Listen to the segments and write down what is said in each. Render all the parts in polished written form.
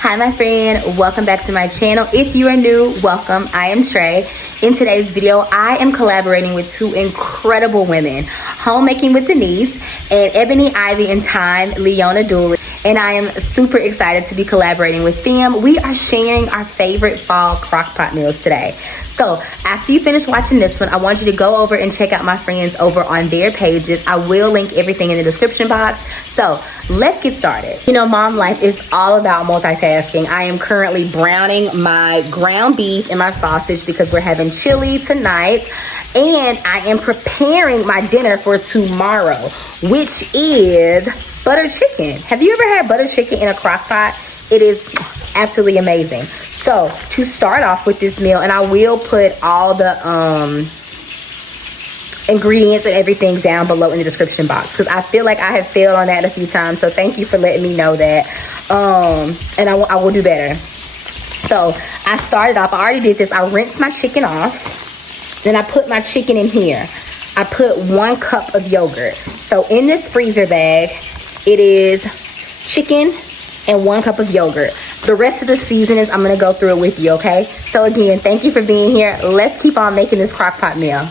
Hi my friend, welcome back to my channel. If you are new, welcome. I am Trey. In today's video, I am collaborating with two incredible women, Homemaking with Denise and Ebony Ivy and Time Leona Dooley. And I am super excited to be collaborating with them. We are sharing our favorite fall crockpot meals today. So after you finish watching this one, I want you to go over and check out my friends over on their pages. I will link everything in the description box. So let's get started. You know, mom life is all about multitasking. I am currently browning my ground beef and my sausage because we're having chili tonight. And I am preparing my dinner for tomorrow, which is butter chicken. Have you ever had butter chicken in a crock pot? It is absolutely amazing. So to start off with this meal, and I will put all the ingredients and everything down below in the description box because I feel like I have failed on that a few times. So thank you for letting me know that. And I will do better. So I started off, I already did this. I rinsed my chicken off. Then I put my chicken in here. I put 1 cup of yogurt. So in this freezer bag, it is chicken and 1 cup of yogurt. The rest of the seasonings, I'm gonna go through it with you, okay? So again, thank you for being here. Let's keep on making this crock pot meal.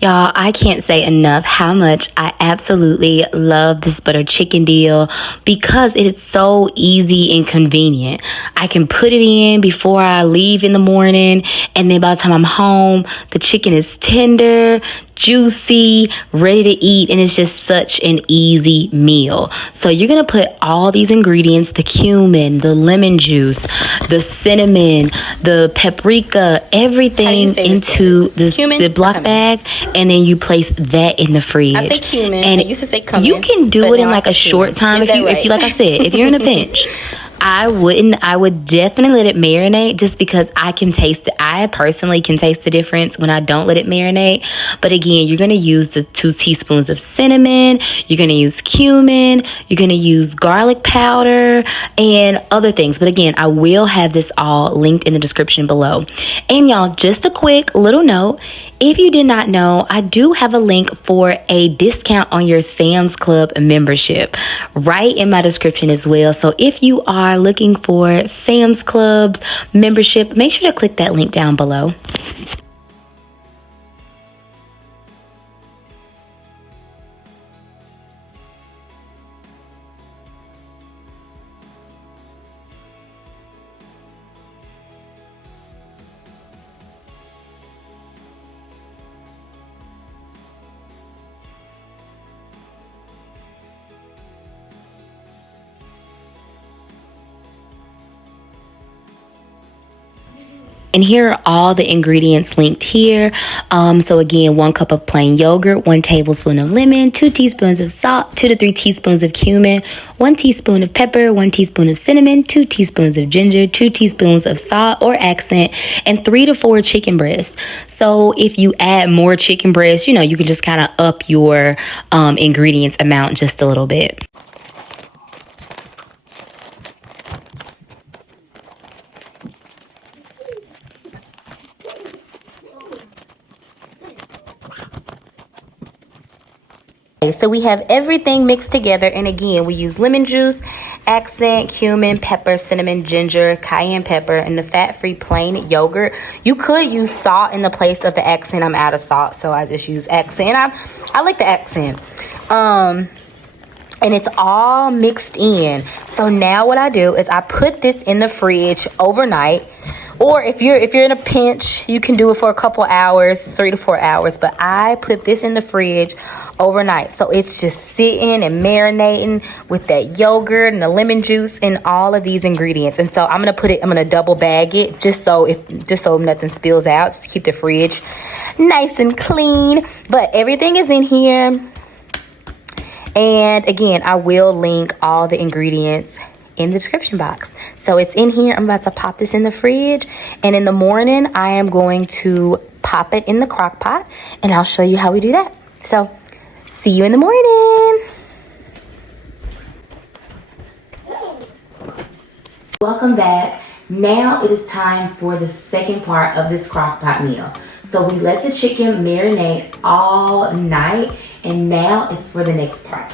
Y'all, I can't say enough how much I absolutely love this butter chicken deal because it is so easy and convenient. I can put it in before I leave in the morning, and then by the time I'm home, the chicken is tender, juicy, ready to eat, and it's just such an easy meal. So you're gonna put all these ingredients, the cumin, the lemon juice, the cinnamon, the paprika, everything into this Ziploc bag, and then you place that in the fridge. I say cumin. And I used to say cumin. You can do it in like a short time if you like I said, if you're in a pinch. I would definitely let it marinate just because I personally can taste the difference when I don't let it marinate. But again, you're going to use the 2 teaspoons of cinnamon. You're going to use cumin. You're going to use garlic powder and other things. But again, I will have this all linked in the description below. And y'all, just a quick little note. If you did not know, I do have a link for a discount on your Sam's Club membership right in my description as well. So if you are looking for Sam's Club's membership, make sure to click that link down below. And here are all the ingredients linked here. So again, 1 cup of plain yogurt, 1 tablespoon of lemon, 2 teaspoons of salt, 2 to 3 teaspoons of cumin, 1 teaspoon of pepper, 1 teaspoon of cinnamon, 2 teaspoons of ginger, 2 teaspoons of salt or accent, and 3 to 4 chicken breasts. So if you add more chicken breasts, you know, you can just kind of up your ingredients amount just a little bit. So we have everything mixed together, and again, we use lemon juice, accent, cumin, pepper, cinnamon, ginger, cayenne pepper, and the fat-free plain yogurt. You could use salt in the place of the accent. I'm out of salt, so I just use accent. I like the accent. And it's all mixed in. So now what I do is I put this in the fridge overnight. Or if you're in a pinch, you can do it for a couple hours, 3 to 4 hours. But I put this in the fridge overnight. So it's just sitting and marinating with that yogurt and the lemon juice and all of these ingredients. And so I'm gonna double bag it just so nothing spills out, just to keep the fridge nice and clean. But everything is in here. And again, I will link all the ingredients in the description box. So it's in here. I'm about to pop this in the fridge, and in the morning I am going to pop it in the crock pot, and I'll show you how we do that. So see you in the morning. Welcome back. Now it is time for the second part of this crock pot meal. So we let the chicken marinate all night, and now it's for the next part.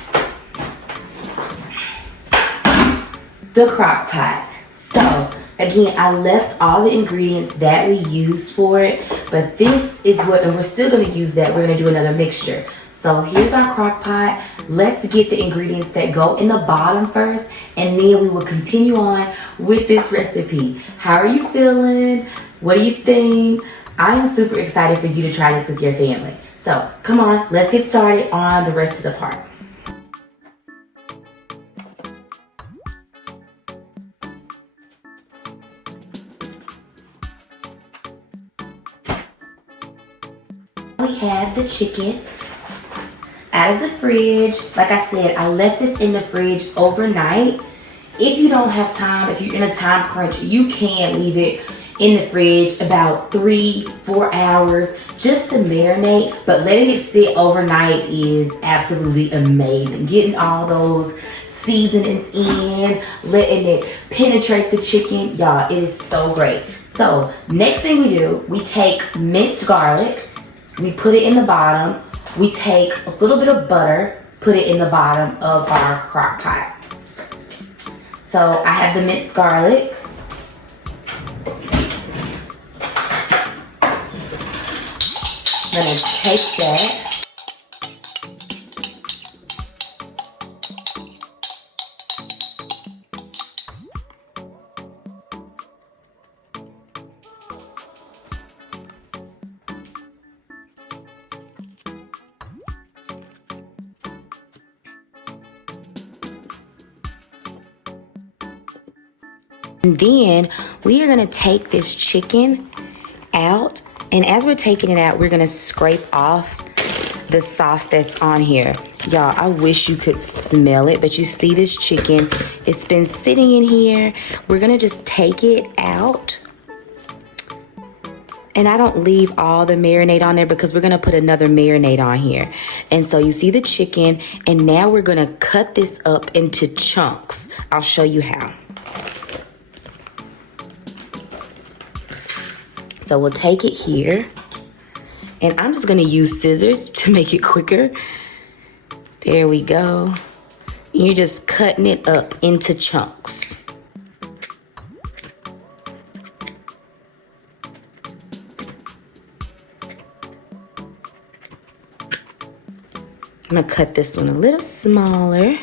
The crock pot. So again, I left all the ingredients that we used for it, but this is what, and we're still gonna use that. We're gonna do another mixture. So here's our crock pot. Let's get the ingredients that go in the bottom first, and then we will continue on with this recipe. How are you feeling? What do you think? I am super excited for you to try this with your family. So come on, let's get started on the rest of the part. We have the chicken out of the fridge. Like I said, I left this in the fridge overnight. If you don't have time, if you're in a time crunch, you can leave it in the fridge about 3-4 hours just to marinate. But letting it sit overnight is absolutely amazing. Getting all those seasonings in, letting it penetrate the chicken. Y'all, it is so great. So next thing we do, we take minced garlic. We put it in the bottom. We take a little bit of butter, put it in the bottom of our crock pot. So I have the minced garlic. I'm gonna take that. And then we are gonna take this chicken out, and as we're taking it out, we're gonna scrape off the sauce that's on here. Y'all, I wish you could smell it, but you see this chicken, it's been sitting in here. We're gonna just take it out. And I don't leave all the marinade on there because we're gonna put another marinade on here. And so you see the chicken, and now we're gonna cut this up into chunks. I'll show you how. So we'll take it here, and I'm just gonna use scissors to make it quicker. There we go. You're just cutting it up into chunks. I'm gonna cut this one a little smaller.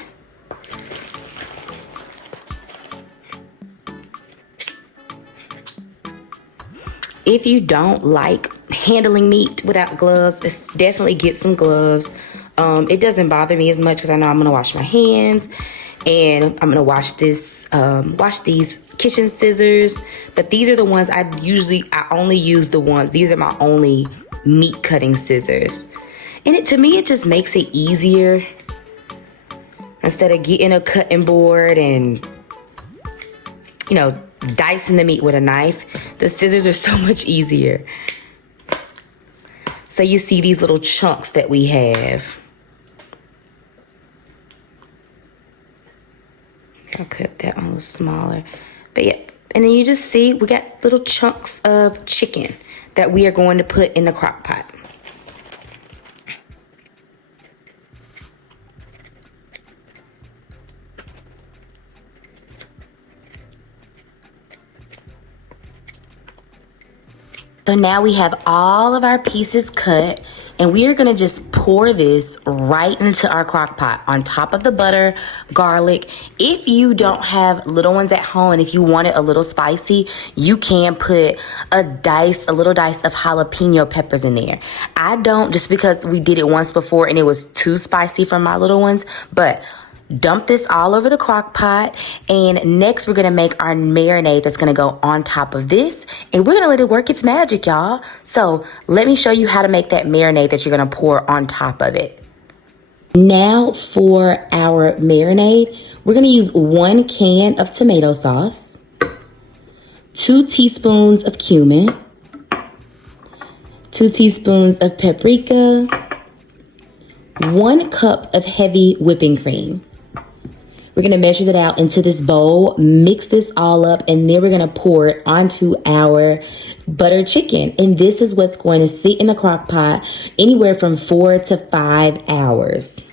If you don't like handling meat without gloves, definitely get some gloves. It doesn't bother me as much because I know I'm gonna wash my hands, and I'm gonna wash these kitchen scissors. But these are the ones I only use the ones. These are my only meat cutting scissors, and to me it just makes it easier instead of getting a cutting board and dicing the meat with a knife. The scissors are so much easier. So you see these little chunks that we have. I'll cut that one a little smaller. But yeah, and then you just see we got little chunks of chicken that we are going to put in the crock pot. So now we have all of our pieces cut, and we are gonna just pour this right into our crock pot on top of the butter, garlic. If you don't have little ones at home, and if you want it a little spicy, you can put a little dice of jalapeno peppers in there. I don't, just because we did it once before and it was too spicy for my little ones, but dump this all over the crock pot, and next we're gonna make our marinade that's gonna go on top of this, and we're gonna let it work its magic, y'all. So let me show you how to make that marinade that you're gonna pour on top of it. Now for our marinade, we're gonna use 1 can of tomato sauce, 2 teaspoons of cumin, 2 teaspoons of paprika, 1 cup of heavy whipping cream. We're gonna measure that out into this bowl, mix this all up, and then we're gonna pour it onto our butter chicken. And this is what's going to sit in the crock pot anywhere from 4 to 5 hours.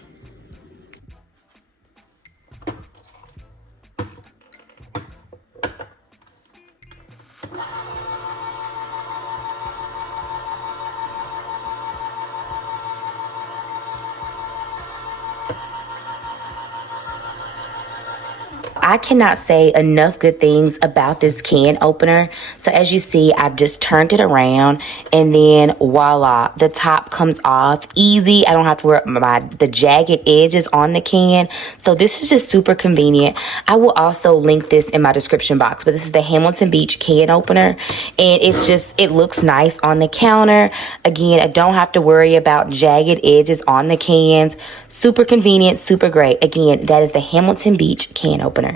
I cannot say enough good things about this can opener. So as you see, I just turned it around and then voila, the top comes off easy. I don't have to worry about the jagged edges on the can. So this is just super convenient. I will also link this in my description box, but this is the Hamilton Beach can opener, and it looks nice on the counter. Again, I don't have to worry about jagged edges on the cans. Super convenient, super great. Again, that is the Hamilton Beach can opener.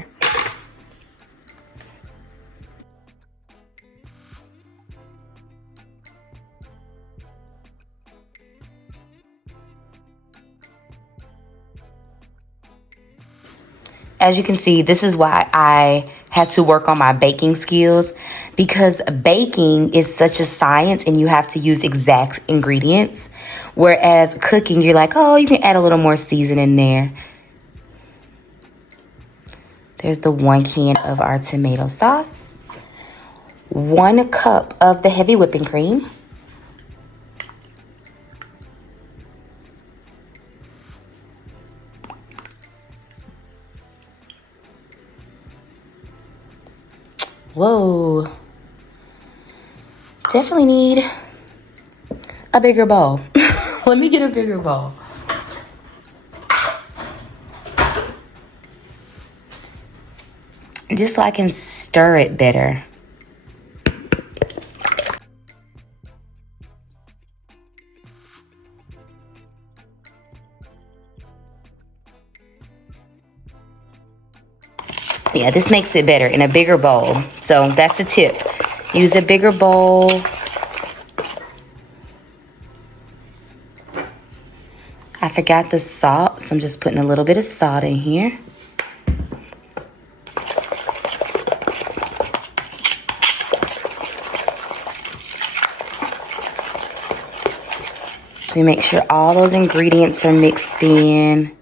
As you can see, this is why I had to work on my baking skills, because baking is such a science and you have to use exact ingredients. Whereas cooking, you're like, oh, you can add a little more seasoning there. There's the 1 can of our tomato sauce. 1 cup of the heavy whipping cream. Whoa. Definitely need a bigger bowl. Let me get a bigger bowl. Just so I can stir it better. Yeah, this makes it better in a bigger bowl. So that's a tip. Use a bigger bowl. I forgot the salt, so I'm just putting a little bit of salt in here. So we make sure all those ingredients are mixed in.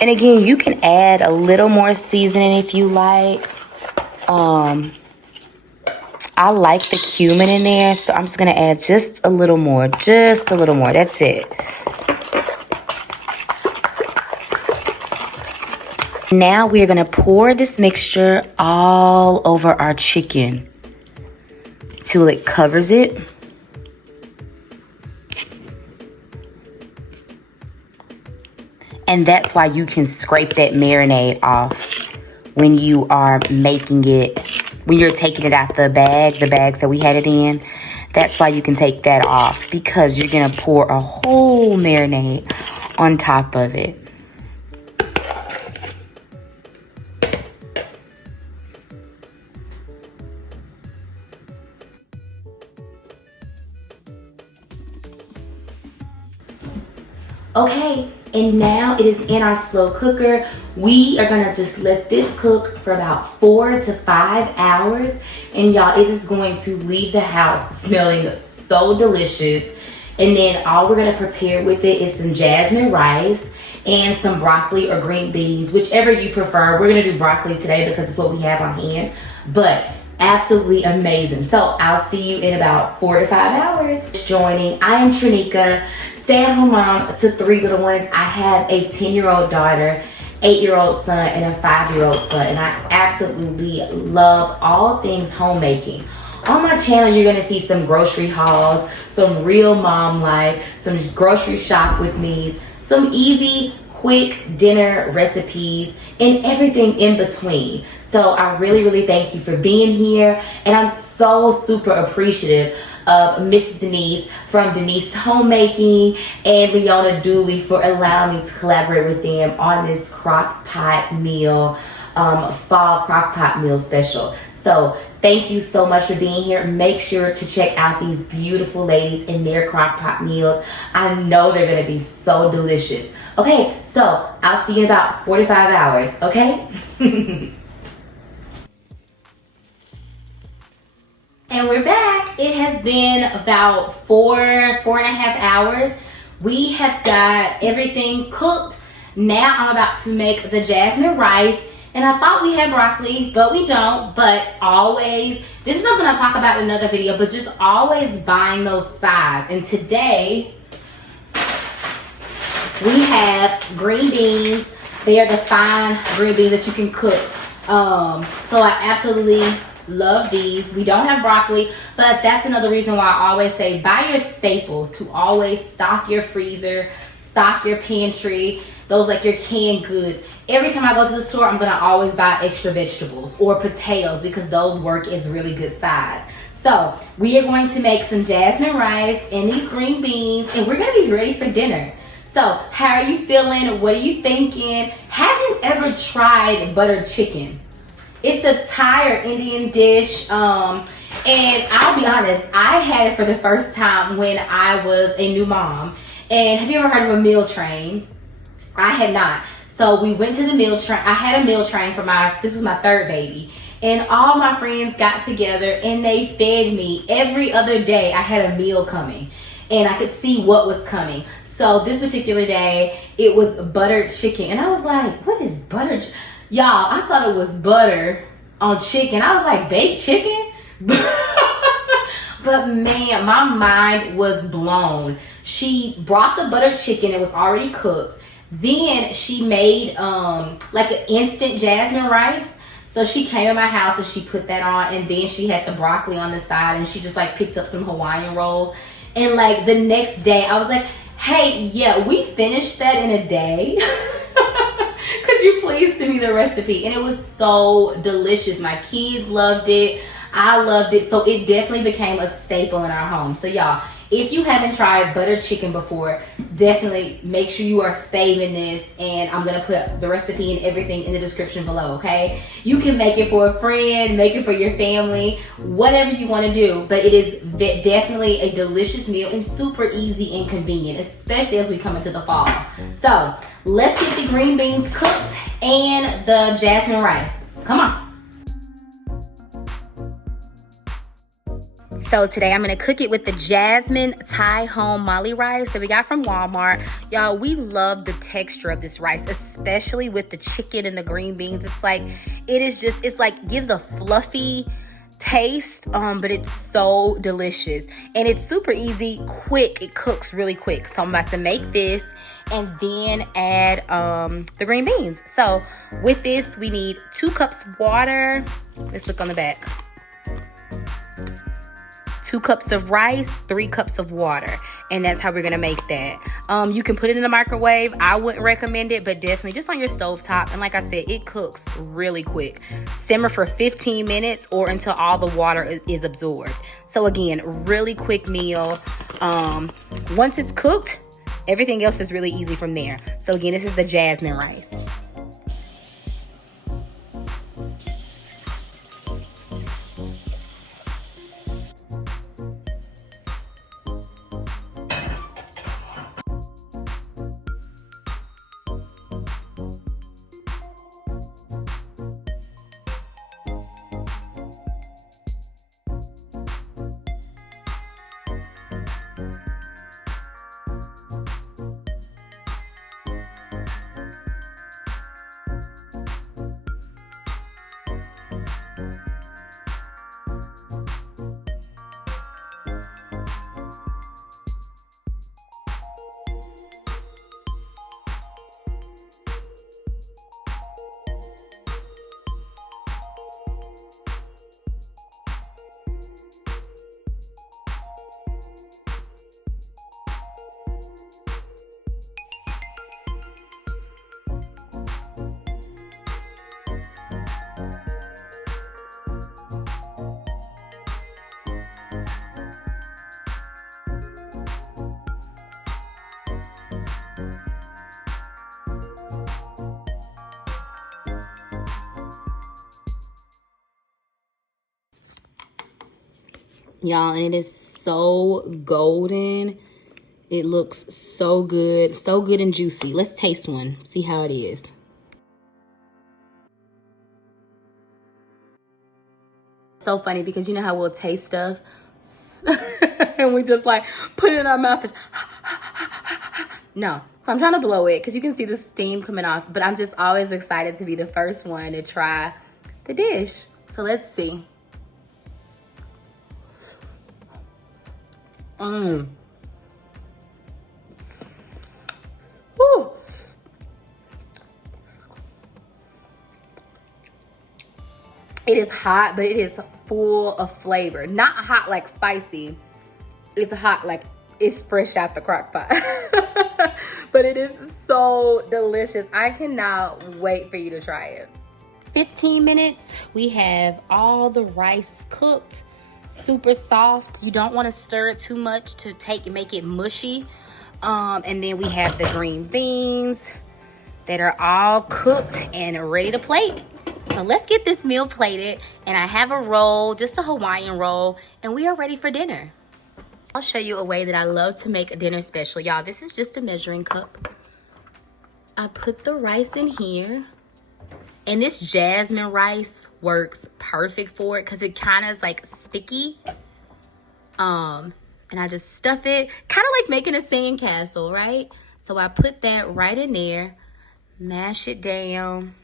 And again, you can add a little more seasoning if you like. I like the cumin in there, so I'm just gonna add just a little more, that's it. Now we're gonna pour this mixture all over our chicken till it covers it. And that's why you can scrape that marinade off when you are making it, when you're taking it out the bags that we had it in. That's why you can take that off, because you're gonna pour a whole marinade on top of it. Okay, and now it is in our slow cooker. We are gonna just let this cook for about 4 to 5 hours. And y'all, it is going to leave the house smelling so delicious. And then all we're gonna prepare with it is some jasmine rice and some broccoli or green beans, whichever you prefer. We're gonna do broccoli today because it's what we have on hand, but absolutely amazing. So I'll see you in about 4 to 5 hours. Joining, I am Trinika, stay-at-home mom to 3 little ones. I have a 10-year-old daughter, 8-year-old son, and a 5-year-old son, and I absolutely love all things homemaking. On my channel, you're gonna see some grocery hauls, some real mom life, some grocery shop with me's, some easy, quick dinner recipes, and everything in between. So I really thank you for being here, and I'm so super appreciative of Miss Denise from Denise Homemaking and Leona Dooley for allowing me to collaborate with them on this crock pot meal, fall crock pot meal special. So thank you so much for being here. Make sure to check out these beautiful ladies and their crock pot meals. I know they're gonna be so delicious. Okay, so I'll see you in about 45 hours, okay? And we're back. It has been about 4.5 hours. We have got everything cooked. Now I'm about to make the jasmine rice. And I thought we had broccoli, but we don't. But always, this is something I'll talk about in another video, but just always buying those sides. And today, we have green beans, They are the fine green beans that you can cook. So I absolutely love these. We don't have broccoli, but that's another reason why I always say buy your staples, to always stock your freezer, stock your pantry, those like your canned goods. Every time I go to the store, I'm gonna always buy extra vegetables or potatoes because those work as really good sides. So we are going to make some jasmine rice and these green beans, and we're gonna be ready for dinner. So how are you feeling? What are you thinking? Have you ever tried butter chicken? It's a Thai or Indian dish. And I'll be honest, I had it for the first time when I was a new mom. And have you ever heard of a meal train? I had not. So we went to the meal train. I had a meal train for this was my third baby. And all my friends got together and they fed me every other day. I had a meal coming and I could see what was coming. So this particular day, it was buttered chicken. And I was like, what is butter? Y'all, I thought it was butter on chicken. I was like, baked chicken? But man, my mind was blown. She brought the buttered chicken. It was already cooked. Then she made like an instant jasmine rice. So she came to my house and she put that on. And then she had the broccoli on the side. And she just like picked up some Hawaiian rolls. And like the next day, I was like, hey, yeah, we finished that in a day. Could you please send me the recipe? And it was so delicious. My kids loved it. I loved it. So it definitely became a staple in our home. So y'all, if you haven't tried butter chicken before, definitely make sure you are saving this. And I'm going to put the recipe and everything in the description below, okay? You can make it for a friend, make it for your family, whatever you want to do. But it is definitely a delicious meal and super easy and convenient, especially as we come into the fall. So let's get the green beans cooked and the jasmine rice. Come on. So today I'm gonna cook it with the jasmine Thai home Mali rice that we got from Walmart. Y'all, we love the texture of this rice, especially with the chicken and the green beans. It's like, it's like gives a fluffy taste, but it's so delicious. And it's super easy, quick, it cooks really quick. So I'm about to make this and then add the green beans. So with this, we need 2 cups of water. Let's look on the back. 2 cups of rice, 3 cups of water. And that's how we're gonna make that. You can put it in the microwave. I wouldn't recommend it, but definitely just on your stove top. And like I said, it cooks really quick. Simmer for 15 minutes or until all the water is absorbed. So again, really quick meal. Once it's cooked, everything else is really easy from there. So again, this is the jasmine rice. Y'all, and it is so golden. It looks so good and juicy. Let's taste one, see how it is. So funny because you know how we'll taste stuff and we just like put it in our mouth. No, so I'm trying to blow it because you can see the steam coming off, but I'm just always excited to be the first one to try the dish. So let's see. Woo. It is hot, but it is full of flavor. Not hot like spicy. It's hot like it's fresh out the crock pot. But it is so delicious. I cannot wait for you to try it. 15 minutes, we have all the rice cooked, super soft. You don't want to stir it too much to make it mushy. And then we have the green beans that are all cooked and ready to plate. So let's get this meal plated. And I have a roll, just a Hawaiian roll, and we are ready for dinner. I'll show you a way that I love to make a dinner special. Y'all, this is just a measuring cup. I put the rice in here. And this jasmine rice works perfect for it because it kind of is like sticky. And I just stuff it, kind of like making a sandcastle, right? So I put that right in there, mash it down.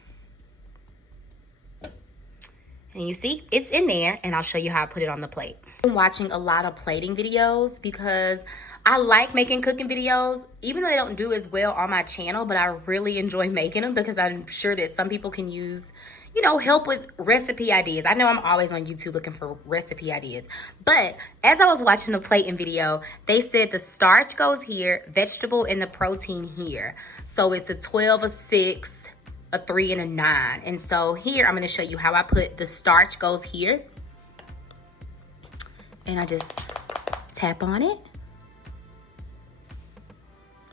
And you see, it's in there, and I'll show you how I put it on the plate. I'm watching a lot of plating videos because I like making cooking videos, even though they don't do as well on my channel, but I really enjoy making them because I'm sure that some people can use, you know, help with recipe ideas. I know I'm always on YouTube looking for recipe ideas, but as I was watching the plating video, they said the starch goes here, vegetable, and the protein here. So it's a 12, a 6, a 3, and a 9. And so here, I'm gonna show you how I put the starch goes here. And I just tap on it.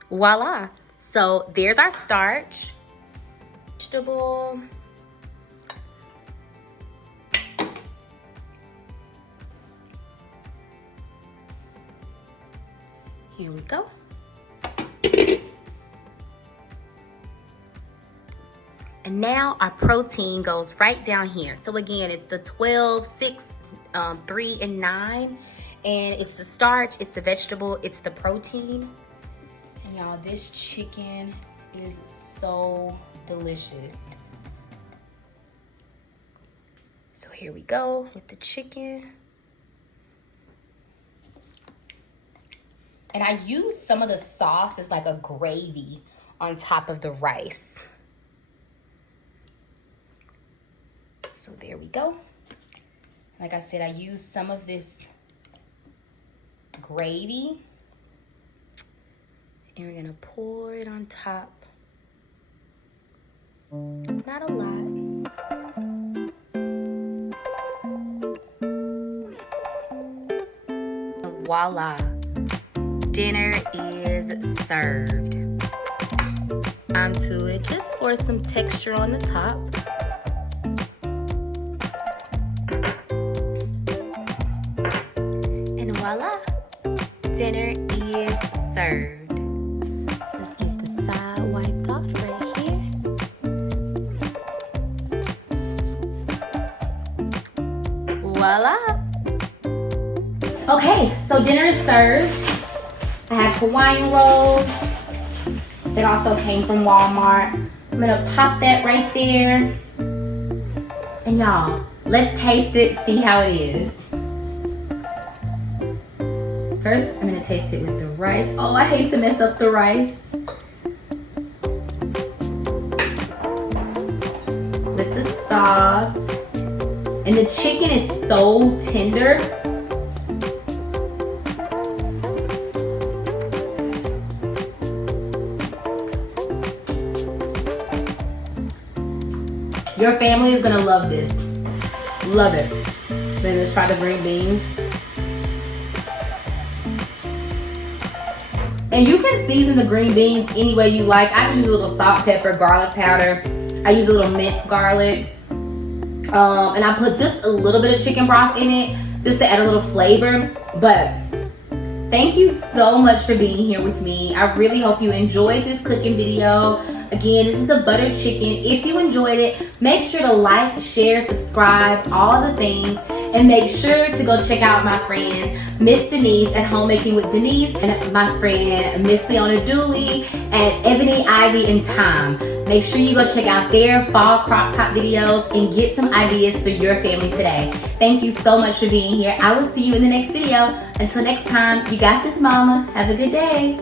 Voila. So there's our starch. Vegetable. Here we go. And now our protein goes right down here. So again, it's the 12, 6, 3, and 9. And it's the starch, it's the vegetable, it's the protein. And y'all, this chicken is so delicious. So here we go with the chicken. And I use some of the sauce as like a gravy on top of the rice. So there we go. Like I said, I use some of this gravy. And we're gonna pour it on top. Not a lot. Voila. Dinner is served. Onto it just for some texture on the top. And voila, dinner is served. Let's get the side wiped off right here. Voila. Okay, so dinner is served. I have Hawaiian rolls that also came from Walmart. I'm gonna pop that right there. And y'all, let's taste it, see how it is. First, I'm gonna taste it with the rice. Oh, I hate to mess up the rice. With the sauce. And the chicken is so tender. Your family is gonna love this. Love it. Then let's try the green beans. And you can season the green beans any way you like. I just use a little salt, pepper, garlic powder. I use a little minced garlic. And I put just a little bit of chicken broth in it just to add a little flavor. But thank you so much for being here with me. I really hope you enjoyed this cooking video. Again, this is the butter chicken. If you enjoyed it, make sure to like, share, subscribe, all the things. And make sure to go check out my friend, Miss Denise at Homemaking with Denise, and my friend, Miss Leona Dooley at Ebony, Ivy, and Time. Make sure you go check out their fall crock pot videos and get some ideas for your family today. Thank you so much for being here. I will see you in the next video. Until next time, you got this, mama. Have a good day.